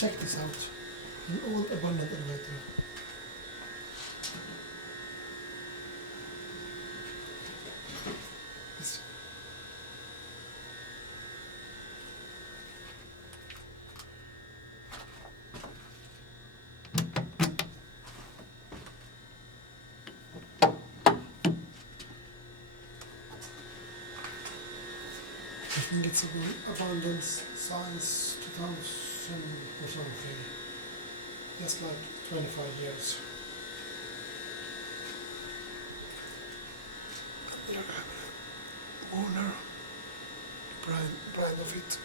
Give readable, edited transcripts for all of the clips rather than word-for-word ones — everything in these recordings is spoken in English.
Check this out. An old abandoned elevator. It's I think it's abandoned since 2000 or something. Just like 25 years. Owner, bride of it.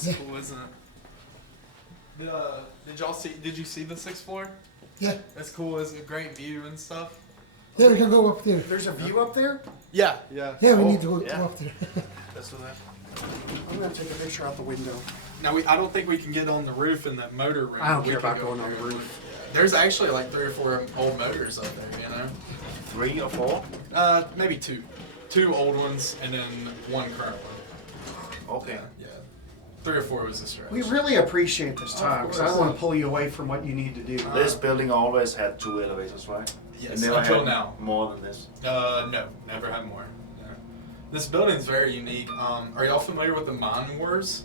It's cool, isn't it? Did you see the 6th floor? Yeah. That's cool. It's a great view and stuff. Yeah, we can go up there. There's a view up there? Yeah. Yeah, we need to go yeah. up there. That's what I'm going to take a picture out the window. Now I don't think we can get on the roof in that motor room. I don't We care can about go going up on the there. roof. There's actually like 3 or 4 old motors up there, you know? 3 or 4? Maybe 2. 2 old ones and then 1 current one. Okay. Yeah. 3 or 4 was a stretch. We really appreciate this time because I don't course. want to pull you away from what you need to do. This building always had 2 elevators, right? Yes, It never until had now. more than this. No, never had more. No. This building's very unique. Are y'all familiar with the Mine Wars?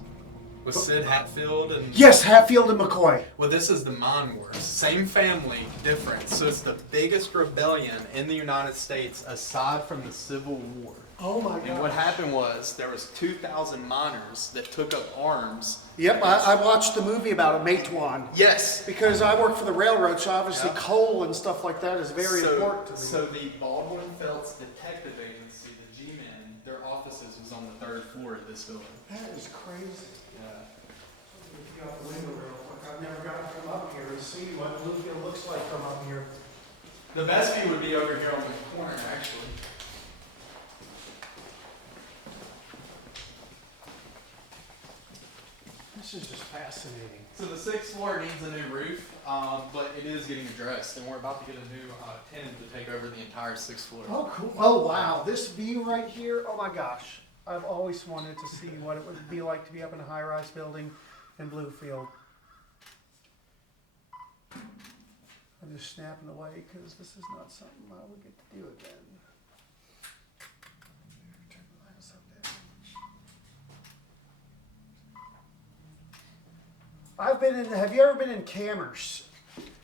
With Sid Hatfield and... Yes, Hatfield and McCoy. Well, this is the Mine Wars. Same family, different. So it's the biggest rebellion in the United States aside from the Civil War. Oh my And what happened was there was 2,000 miners that took up arms. Yep, I watched the movie about it, Matewan. Yes. Because I work for the railroad, so obviously Yeah. coal and stuff like that is very important to me. So the Baldwin Felts Detective Agency, the G-Men, their offices was on the 3rd floor of this building. That is crazy. Yeah. Let me out the window real quick. I've never gotten to come up here and see what Bluefield looks like from up here. The best view would be over here on the corner, actually. This is just fascinating. So the 6th floor needs a new roof, but it is getting addressed, and we're about to get a new tenant to take over the entire 6th floor. Oh, cool. Oh, wow. This view right here, oh my gosh. I've always wanted to see what it would be like to be up in a high-rise building in Bluefield. I'm just snapping away because this is not something I would get to do again. Turn the lights up there. I've been in, have you ever been in Cammers?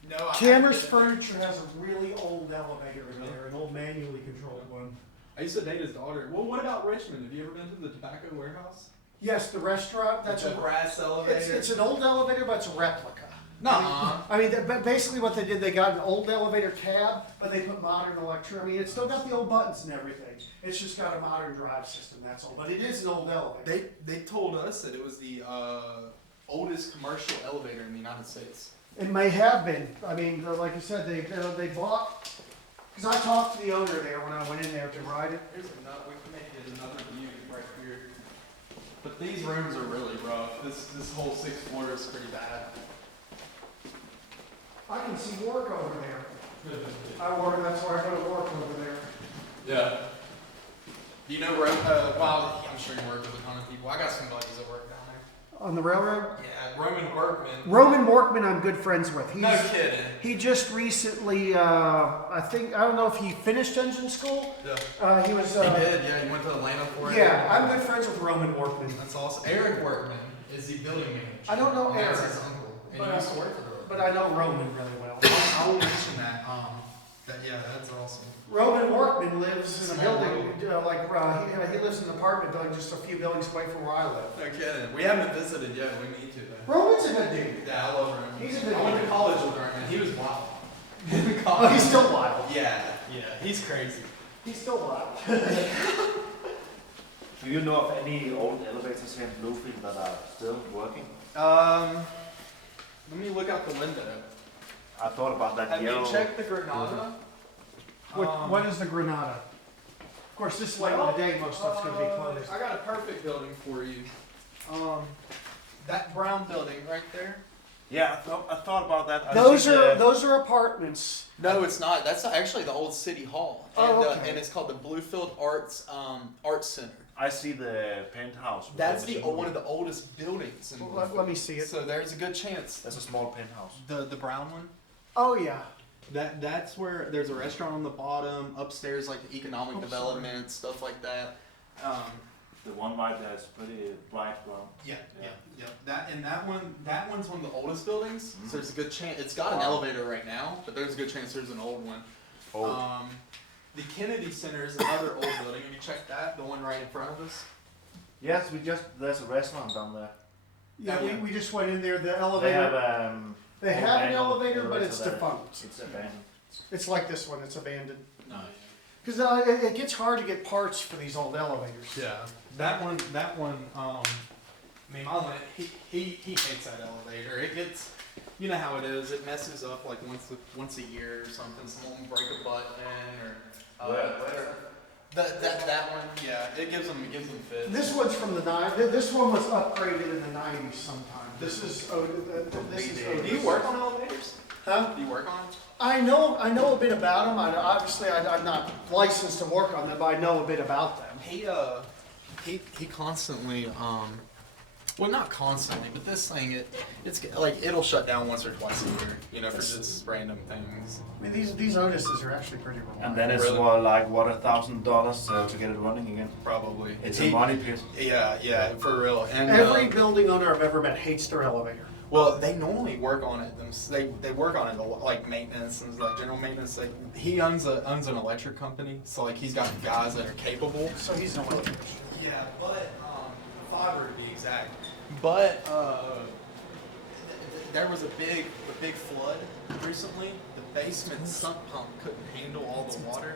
No, I Cammers haven't been there. Furniture has a really old elevator in there, an old manually controlled one. I used to date his daughter. Well, what about Richmond? Have you ever been to the Tobacco Warehouse? Yes, the restaurant, that's It's a brass elevator. It's an old elevator, but it's a replica. Nuh-uh. I mean, but basically what they did, they got an old elevator cab, but they put modern electric. I mean, it's still got the old buttons and everything. It's just got a modern drive system, that's all. But it is an old elevator. They told us that it was the oldest commercial elevator in the United States. It may have been. I mean, like I said, they bought, because I talked to the owner there when I went in there to ride it. Here's another, we can make it another view right here. But these rooms are really rough. This whole 6th floor is pretty bad. I can see work over there. That's where I go to work over there. Yeah. Do you know, well, I'm sure you work with a ton of people. I got some buddies that work down there. On the railroad? Yeah, Roman Workman. Roman Workman I'm good friends with. No kidding. He just recently, I don't know if he finished engine school. Yeah. He was. He did, yeah, he went to Atlanta for it. Yeah, I'm good friends with Roman Workman. That's awesome. Eric Workman is the building manager. I don't know And that's Eric, his uncle. And but he I- used to work for the but I know Roman really well. I will mention that. Yeah, that's awesome. Roman Workman lives in a building, he lives in an apartment building just a few buildings away from where I live. No kidding. We haven't visited yet. We need to though. Roman's a good dude. Yeah, I love Roman. He's a good I went to dude. college with Roman. He was wild. Oh, he's still wild. Yeah, he's crazy. He's still wild. Do you know of any old elevators here in Bluefield that are still working? Let me look out the window. I thought about that Have yellow. you checked the Granada? What is the Granada? Of course, this late in the day, most stuff's going to be closed. I got a perfect building for you. That brown building right there. Yeah, I thought about that. I Those see those are apartments. No, it's not. That's actually the old city hall. Oh, And, okay. and it's called the Bluefield Arts Center. I see the penthouse. with That's the the machine one of room. the oldest buildings in Well, Bluefield. let me see it. So there's a good chance. That's a small penthouse. The brown one. Oh, yeah. That's where there's a restaurant on the bottom. Upstairs, like the economic Oh, development, stuff like that. The one right there is pretty bright brown. Yeah. Yeah. That one's one of the oldest buildings. Mhm. So there's a good chance it's got an Wow. elevator right now, but there's a good chance there's an old one. Oh. The Kennedy Center is another old building. Have you checked that? The one right in front of us. Yes, there's a restaurant down there. Yeah, Oh, yeah. we just went in there. The They elevator. have They have an abandoned elevator, but it's there. defunct. It's abandoned. It's like this one. It's abandoned. No. Because it gets hard to get parts for these old elevators. Yeah. That one. I mean, my limit, he hates that elevator. It gets, you know how it is. It messes up like once a year or something. Someone will break a button or. Where? That one, yeah. It gives them fits. This one's from the 90s. This one was upgraded in the 90s sometime. This is this is Do you work on elevators? Huh? Do you work on them? I know a bit about them. I'm not licensed to work on them, but I know a bit about them. He constantly well, not constantly, but this thing it's like it'll shut down once or twice a year, you know, for just random things. I mean, these Otises are actually pretty reliable. And then it's Really? $1,000 to get it running again. Probably. It's a money pit. Yeah, for real. And Every building owner I've ever met hates their elevator. well, they normally work on it. They work on it like maintenance and like general maintenance. Like he owns an electric company, so like he's got guys that are capable. So he's no electrician. Yeah, but fiber to be exact. But there was a big flood recently. The basement sump pump couldn't handle all the water.